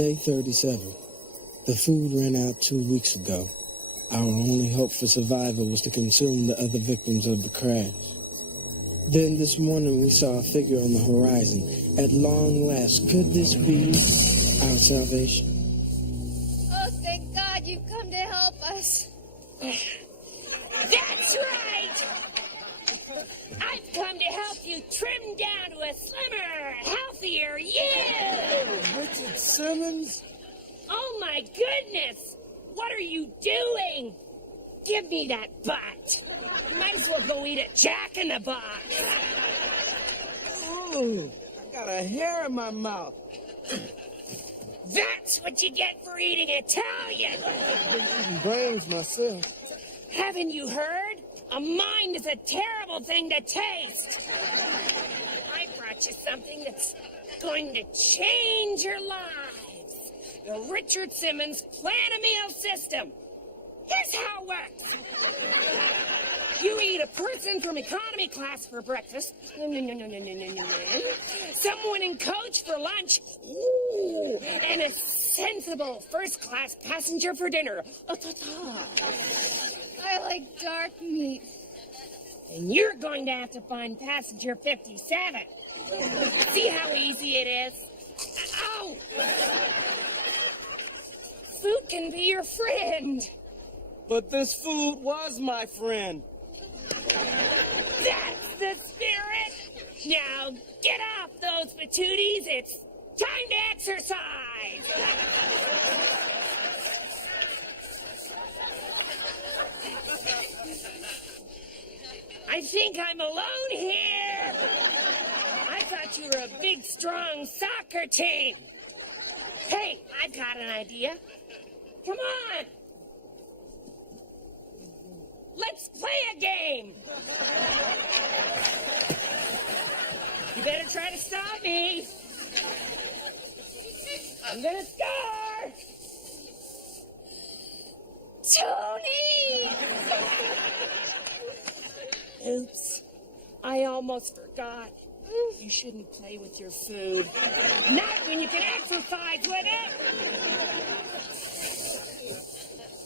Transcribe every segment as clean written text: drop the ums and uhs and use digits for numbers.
Day 37. The food ran out 2 weeks ago. Our only hope for survival was to consume the other victims of the crash. Then this morning we saw a figure on the horizon. At long last, could this be our salvation? Oh, thank God you've come to help us. That's right! I've come to help you trim down to a slimmer, healthier you! Richard Simmons? Oh my goodness! What are you doing? Give me that butt. Might as well go eat at Jack in the Box. Oh, I got a hair in my mouth. That's what you get for eating Italian. I've been eating brains myself. Haven't you heard? A mind is a terrible thing to taste. I brought you something that's going to change your lives. The Richard Simmons Plan-A-Meal System. Here's how it works. You eat a person from economy class for breakfast. Someone in coach for lunch. Ooh, and a sensible first-class passenger for dinner. I like dark meat. And you're going to have to find passenger 57. See how easy it is? Ow! Food can be your friend. But this food was my friend. That's the spirit! Now get off those patooties. It's time to exercise. I think I'm alone here. I thought you were a big, strong soccer team. Hey, I've got an idea. Come on. Let's play a game. You better try to stop me. I'm gonna score. Tony! Oops. I almost forgot. You shouldn't play with your food. Not when you can exercise with it.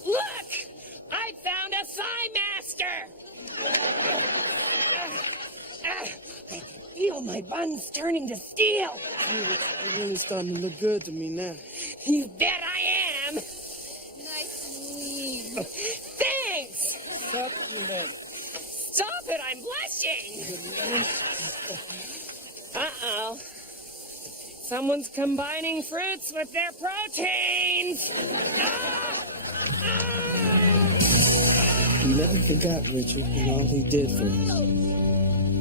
Look! I found a thigh master. I feel my buns turning to steel. It's really starting to look good to me now. You bet I am. Nice and lean. Thanks. Stop doing that. Stop it, I'm blushing. Uh-oh. Someone's combining fruits with their proteins. Ah! We never forgot Richard and all he did for us.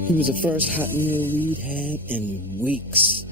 He was the first hot meal we'd had in weeks.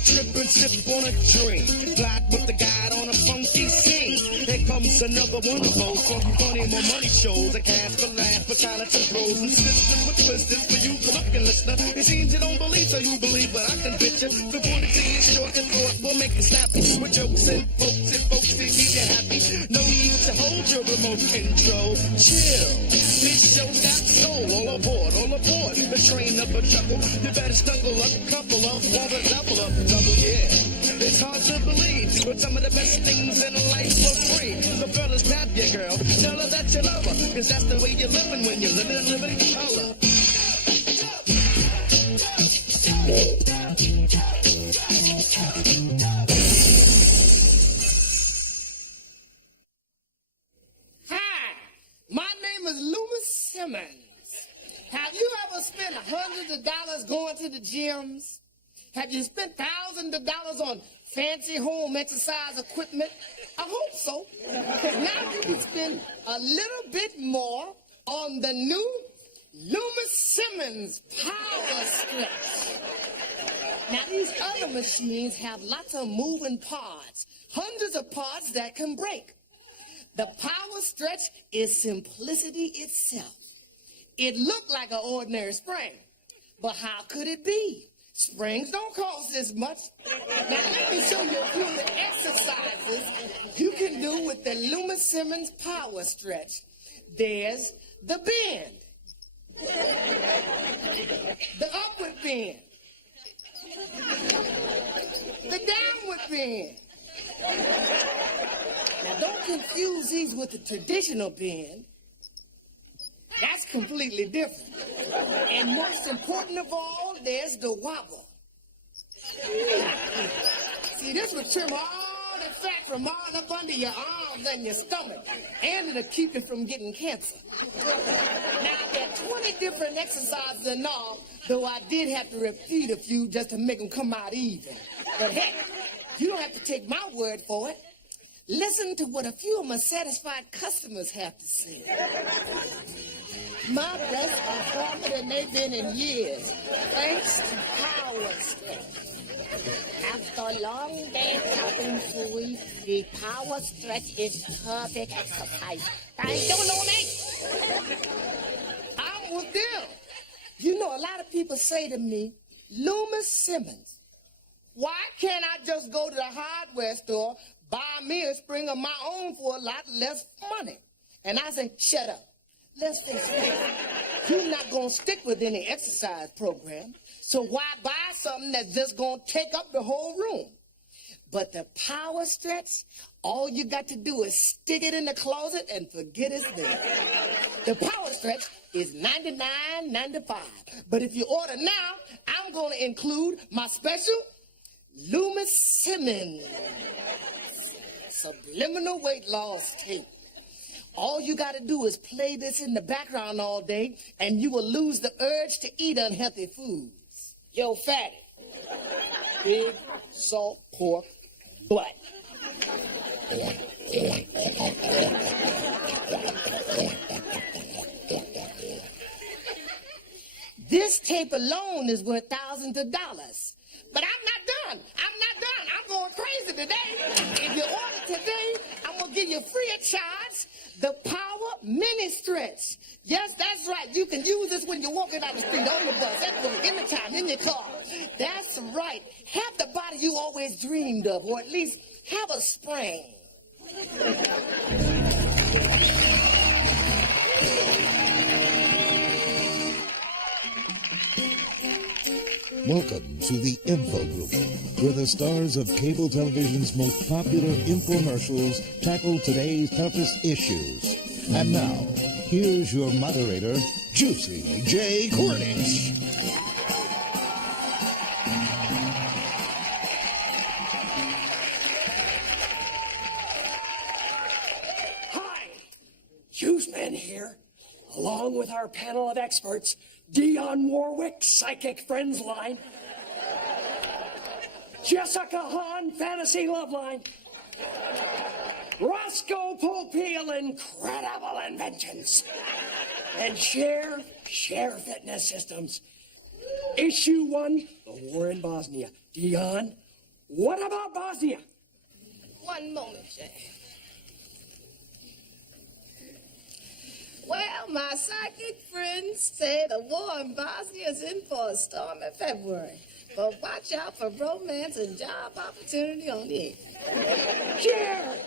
Trip and sip on a drink. Glide with the guide on a funky scene. Here comes another one of those funky, funny, more money shows. A cast for laugh, for talents and pros and sisters with twisters for you to look and listen. It seems you don't believe, so you believe, but I can picture. The point to you is short and thought will make it snappy. With jokes and folks to keep you happy. No need to hold your remote control. Chill. This show's got soul. All aboard, all aboard. The train of a chuckle. You better snuggle up, couple up, want a double up. Yeah, it's hard to believe, but some of the best things in life for free. So fellas, tap your girl, tell her that you love her, cause that's the way you're living when you're living color. Hi, my name is Loomis Simmons. Have you ever spent hundreds of dollars going to the gyms? Have you spent thousands of dollars on fancy home exercise equipment? I hope so. Now you can spend a little bit more on the new Loomis Simmons Power Stretch. Now, these other machines have lots of moving parts, hundreds of parts that can break. The Power Stretch is simplicity itself. It looked like an ordinary spring, but how could it be? Springs don't cost this much. Now, let me show you a few of the exercises you can do with the Loomis Simmons Power Stretch. There's the bend, the upward bend, the downward bend. Now, don't confuse these with the traditional bend. That's completely different. And most important of all, there's the wobble. See, this will trim all the fat from all up under your arms and your stomach, and it'll keep you from getting cancer. Now, there are 20 different exercises and all, though I did have to repeat a few just to make them come out even. But heck, you don't have to take my word for it. Listen to what a few of my satisfied customers have to say. My breasts are stronger than they've been in years, thanks to Power Stretch. After a long day of chopping food, the Power Stretch is perfect exercise. Thank you, Loomis. I'm with them. You know, a lot of people say to me, Loomis Simmons, why can't I just go to the hardware store, buy me a spring of my own for a lot less money? And I say, shut up. Let's face it, you're not going to stick with any exercise program, so why buy something that's just going to take up the whole room? But the Power Stretch, all you got to do is stick it in the closet and forget it's there. The Power Stretch is $99.95, but if you order now, I'm going to include my special Loomis Simmons subliminal weight loss tape. All you got to do is play this in the background all day, and you will lose the urge to eat unhealthy foods. Yo, fatty. Big salt pork butt. This tape alone is worth thousands of dollars. But I'm not done. I'm going crazy today. If you order today, I'm going to give you free of charge the Power Mini Stretch. Yes, that's right. You can use this when you're walking down the street, on the bus, at work, anytime, in your car. That's right. Have the body you always dreamed of, or at least have a spring. Welcome to the Info Group, where the stars of cable television's most popular infomercials tackle today's toughest issues. And now, here's your moderator, Juicy J. Cornish. Hi, Juiceman here, along with our panel of experts, Dionne Warwick, Psychic Friends Line, Jessica Hahn, Fantasy Love Line, Roscoe Popeil, Incredible Inventions, and Share Fitness Systems. Issue 1, the war in Bosnia. Dionne, what about Bosnia? One moment, Jay. Well, my psychic friends say the war in Bosnia is in for a storm in February. But watch out for romance and job opportunity on the 8th. Share!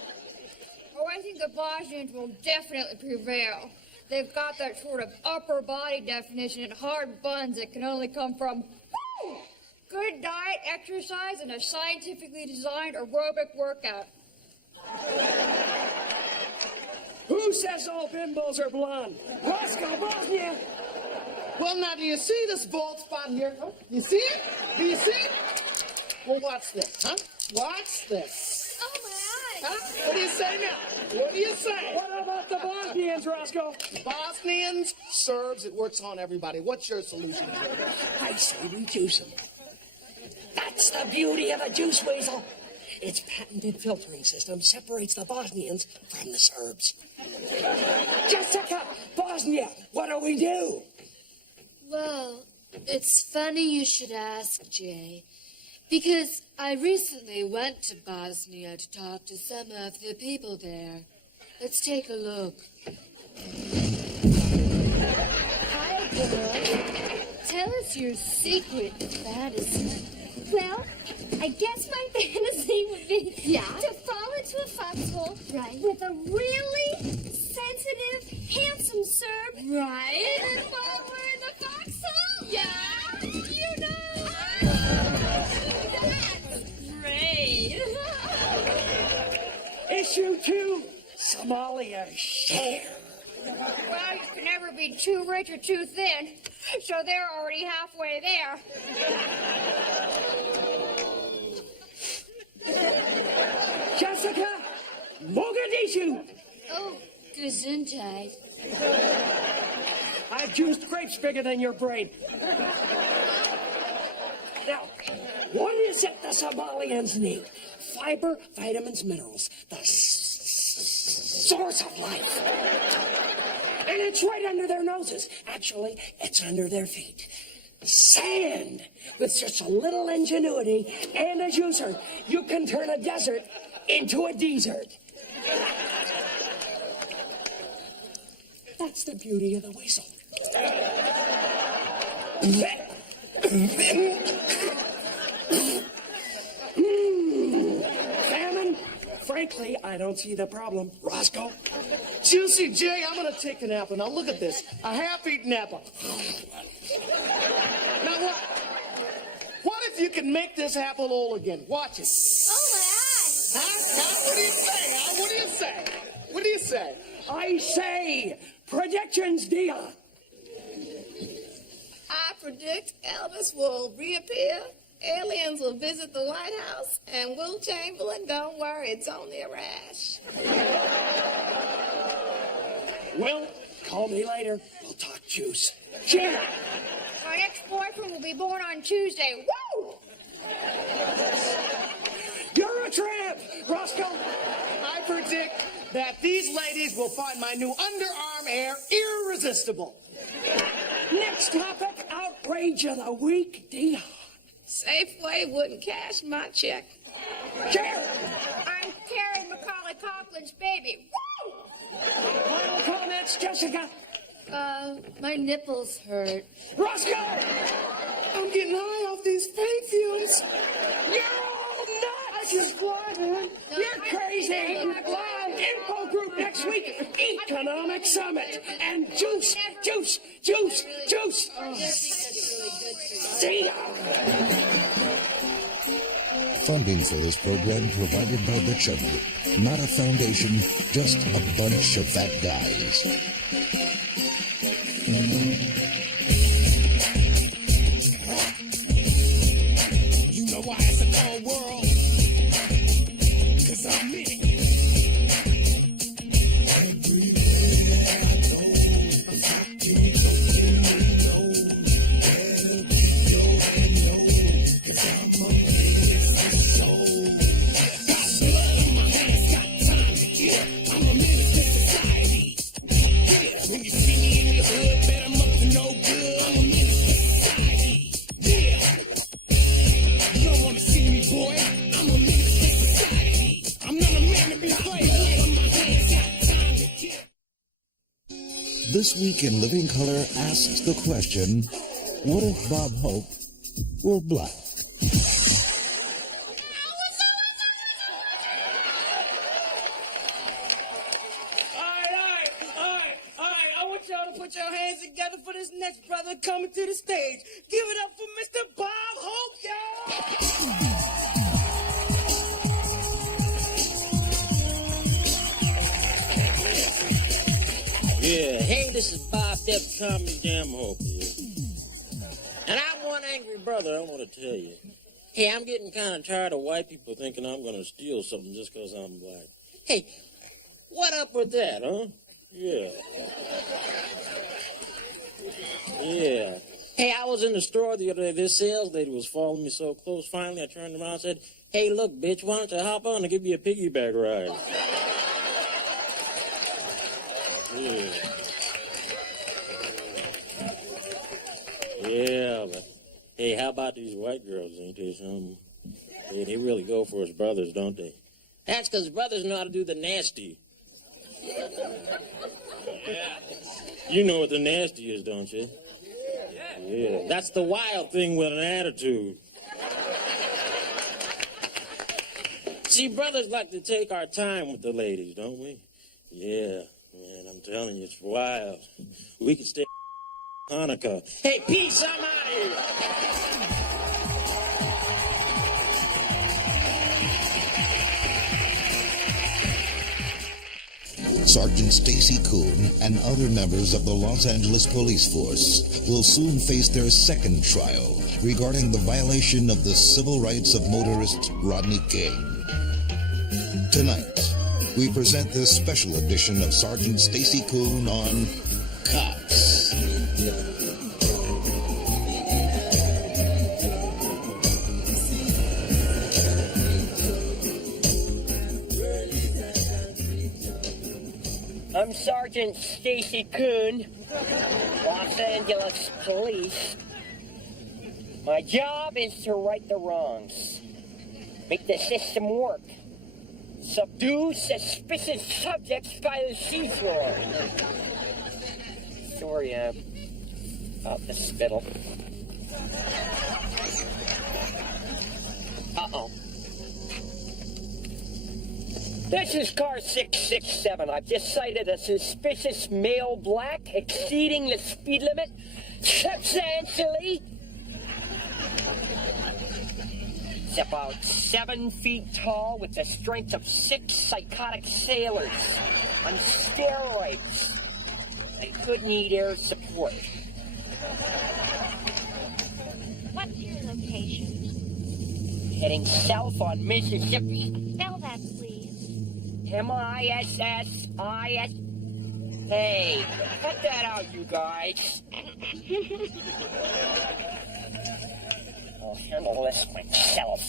Oh, I think the Bosnians will definitely prevail. They've got that sort of upper body definition and hard buns that can only come from good diet, exercise, and a scientifically designed aerobic workout. Who says all bimbos are blonde? Roscoe, Bosnia! Well, now, do you see this bald spot here? Huh? You see it? Do you see it? Well, watch this, huh? Watch this. Oh, my eyes! Huh? What do you say now? What do you say? What about the Bosnians, Roscoe? Bosnians, Serbs, it works on everybody. What's your solution? I say we juice them. That's the beauty of a juice weasel. Its patented filtering system separates the Bosnians from the Serbs. Jessica, Bosnia, what do we do? Well, it's funny you should ask, Jay. Because I recently went to Bosnia to talk to some of the people there. Let's take a look. Hi, girl. Tell us your secret fantasy. Well, I guess my fantasy would be to fall into a foxhole with a really sensitive, handsome Serb. Right? And while we're in the foxhole, you know. That's Great. Issue 2, Somalia share. Well, you can never be too rich or too thin, so they're already halfway there. Jessica, Mogadishu. Oh, Gesundheit. I've juiced grapes bigger than your brain. Now, what is it the Somalians need? Fiber, vitamins, minerals. The source of life. And it's right under their noses. Actually, it's under their feet. Sand. With just a little ingenuity and a juicer, you can turn a desert into a desert. That's the beauty of the weasel. Famine? Frankly, I don't see the problem. Roscoe? Juicy J, I'm gonna take an apple. Now look at this. A half-eaten apple. Now what if you can make this apple whole again? Watch it. Oh, my eyes. Huh? What do you say? Huh? What do you say? What do you say? I say, predictions, Dion. I predict Elvis will reappear, aliens will visit the White House, and Will Chamberlain, don't worry, it's only a rash. Will, call me later. We'll talk juice. Cheer! My next boyfriend will be born on Tuesday. Woo! You're a tramp, Roscoe. I predict that these ladies will find my new underarm hair irresistible. Next topic, outrage of the week, Dion. Safeway wouldn't cash my check. Cheer! I'm carrying Macaulay Culkin's baby. Woo! Final comments, Jessica. My nipples hurt. Roscoe! I'm getting high off these paint fumes. You're all nuts! Just fly, man. You're crazy! Info group next week, Economic Summit. And juice, juice, juice, juice. See ya! Funding for this program provided by the Chub Group. Not a foundation, just a bunch of fat guys. You know why it's a cold world? 'Cause I'm in it. This Week in Living Color asks the question, what if Bob Hope were black? All right. I want y'all to put your hands together for this next brother coming to the stage. Give it up for Mr. Bob Hope, y'all! Yeah, hey, this is Bob Depp Comedy Jam Hope here. And I'm one angry brother, I want to tell you. Hey, I'm getting kind of tired of white people thinking I'm going to steal something just because I'm black. Hey, what up with that, huh? Yeah. Yeah. Hey, I was in the store the other day. This sales lady was following me so close. Finally, I turned around and said, hey, look, bitch, why don't you hop on and give you a piggyback ride? Yeah. Yeah, but hey, how about these white girls? Ain't they something? Yeah, they really go for us brothers, don't they? That's because brothers know how to do the nasty. You know what the nasty is, don't you? Yeah, that's the wild thing with an attitude. See, brothers like to take our time with the ladies, don't we? Yeah, man, I'm telling you, it's wild. We could stay Hanukkah. Hey, peace, I'm out of here. Sergeant Stacy Kuhn and other members of the Los Angeles Police Force will soon face their second trial regarding the violation of the civil rights of motorist Rodney King. Tonight, we present this special edition of Sergeant Stacy Kuhn on Cops. I'm Sergeant Stacy Kuhn, Los Angeles Police. My job is to right the wrongs, make the system work, subdue suspicious subjects by the seafloor. Sorry, about the spittle. Uh-oh. This is car 667. I've just sighted a suspicious male black exceeding the speed limit substantially. It's about 7 feet tall with the strength of 6 psychotic sailors on steroids. They could need air support. What's your location? Heading south on Mississippi. Spell that, please. M-I-S-S-I-S. Hey, cut that out, you guys. I'll handle this myself.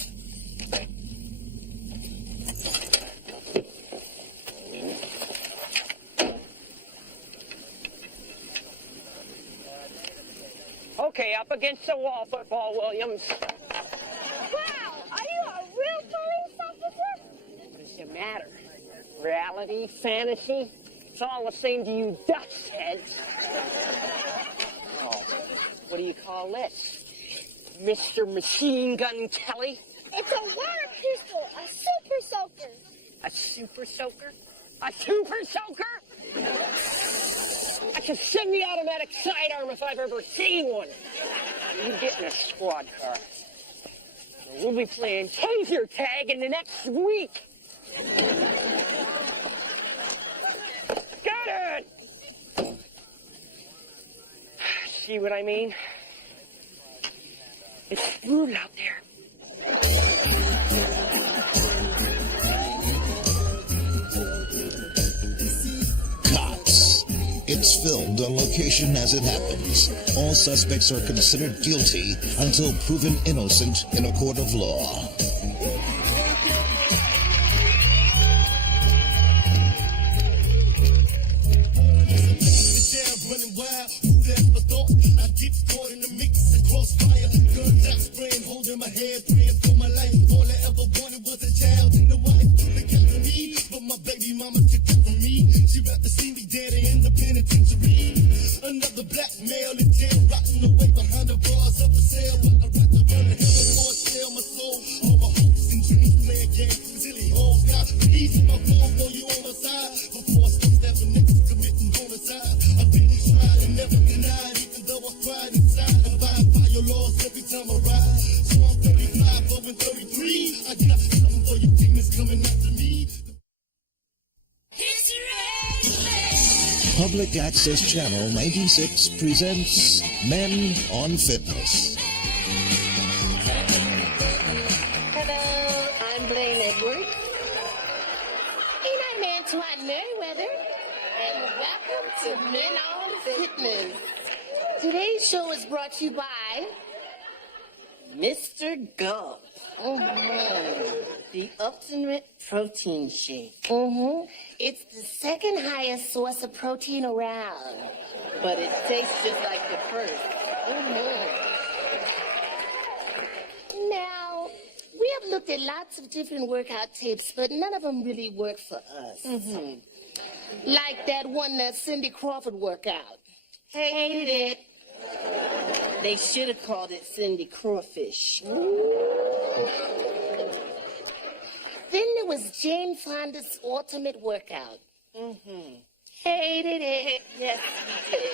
Okay, up against the wall, Football Williams. Wow, are you a real police officer? What does it matter? Reality, fantasy, it's all the same to you dust heads. Oh, what do you call this? Mr. Machine Gun Kelly? It's a water pistol, a super soaker. A super soaker? A super soaker? That's a semi-automatic sidearm if I've ever seen one. You get in a squad car. We'll be playing taser tag in the next week. Got it! See what I mean? It's brutal out there. Cops. It's filmed on location as it happens. All suspects are considered guilty until proven innocent in a court of law. My head praying for my life. All I ever wanted was a child and a wife to look after me. But my baby mama took that from me. She'd rather see me dead in the penitentiary. Another black male in jail, rotting away behind the bars of the cell. But I'd rather run to heaven or sell my soul. All my hopes and dreams playing games until he holds God. Easy my phone, know you on my side. Before I start stabbing niggas committing homicide. I've been tried and never denied, even though I cried inside. Abide by your laws every time I ride. So I'm 35, over 33. I got something for you demons coming after me. Public Access Channel 96 presents Men on Fitness. Hello, I'm Blaine Edwards. And I'm Antoine Merriweather. And welcome to Men on Fitness. Today's show is brought to you by Mr. Gump. The ultimate protein shake. It's the second highest source of protein around, but it tastes just like the first. Now, we have looked did lots of different workout tapes, but none of them really worked for us. Like that one that Cindy Crawford workout. Hated it. They should have called it Cindy Crawfish. Then there was Jane Fonda's ultimate workout. Hated it. Yes, we did.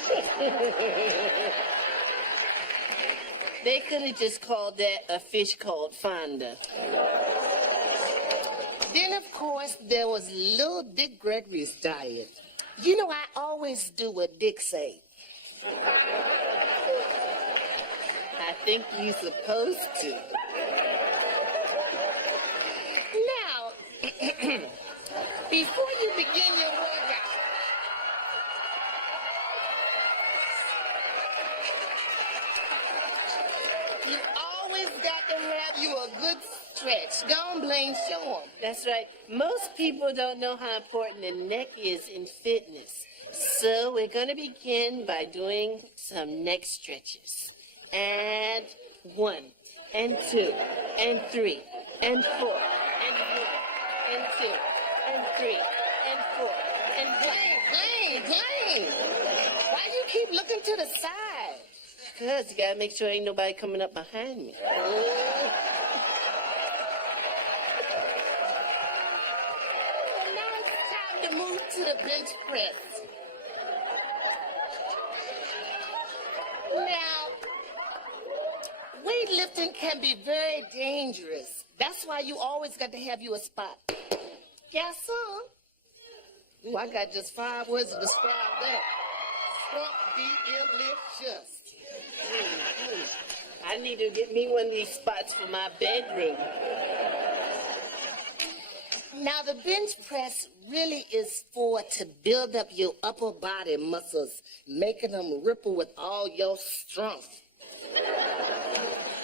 They could have just called that A Fish Called Fonda. Then, of course, there was Little Dick Gregory's diet. You know, I always do what Dick say. I think you're supposed to. Now, before you begin your workout, you always got to have you a good stretch. Don't blame, show 'em. That's right. Most people don't know how important the neck is in fitness. So we're going to begin by doing some neck stretches. And 1, and 2, and 3, and 4, and 1, and 2, and 3, and 4, and Blaine! Why you keep looking to the side? Because you got to make sure ain't nobody coming up behind me. Now it's time to move to the bench press. Now, weightlifting can be very dangerous. That's why you always got to have you a spot. Yes, sir. Ooh, I got just 5 words to describe that. Delicious. I need to get me one of these spots for my bedroom. Now, the bench press really is to build up your upper body muscles, making them ripple with all your strength.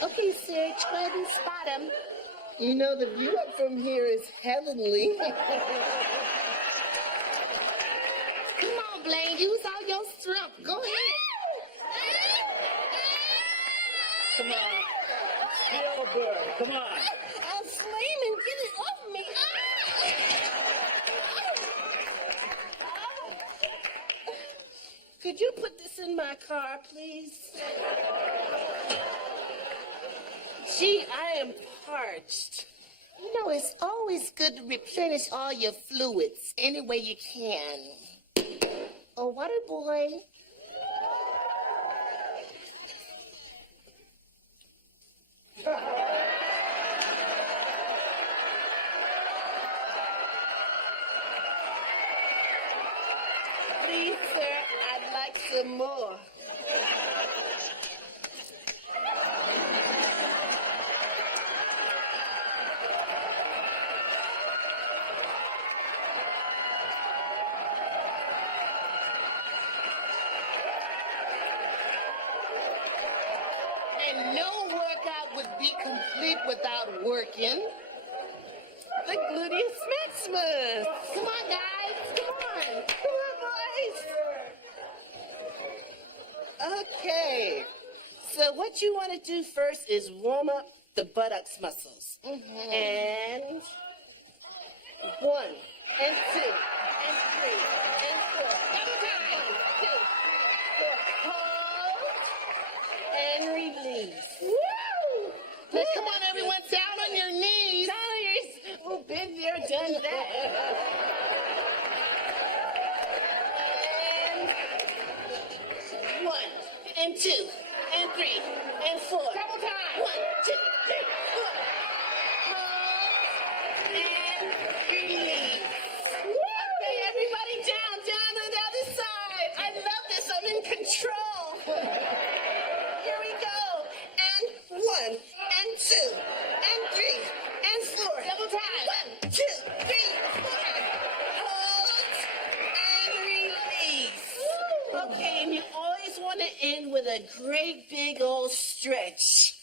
Okay, Serge, go ahead and spot him. You know, the view up from here is heavenly. Come on, Blaine, use all your strength. Go ahead. Come on. Spielberg, come on. Oh, Slayman, get it off me. Could you put this in my car, please? Gee, I am parched. You know, it's always good to replenish all your fluids any way you can. Oh, water boy. Please, sir, I'd like some more. And no workout would be complete without working the gluteus maximus. Come on, guys. Come on. Come on, boys. Okay. So what you want to do first is warm up the buttocks muscles. And 1, and 2, and 3, and 4. Double time. 1, 2, 3, 4. Hold. And release. Woo! Now, come on, everyone, down on your knees. Down on your knees. Well, been there, done that. And 1, and 2, and 3, and 4. Double time. 1, 2, 3, 4. Hold. And release. Okay, everybody down on the other side. I love this. I'm in control. Here we go. And 1, and 2, and 3, and 4. Double time. 1, 2, 3, 4. Hold and release. Okay, and you always want to end with a great big old stretch.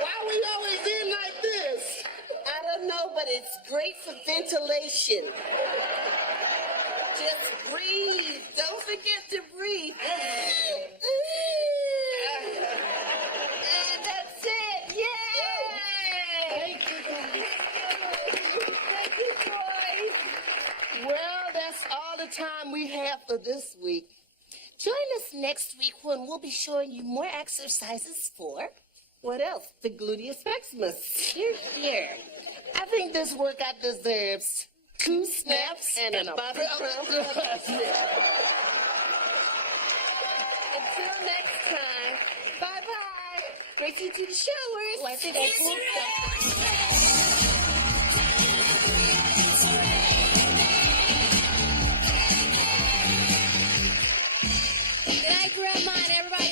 Why we always end like this? I don't know, but it's great for ventilation. Just breathe. Don't forget to breathe. time we have for this week. Join us next week when we'll be showing you more exercises for, what else? The gluteus maximus. Here, here. I think this workout deserves 2 snaps and a Bobby Brown. Until next time, bye-bye. Race you to the showers. Like that cool stuff. Good night, Grandma, and everybody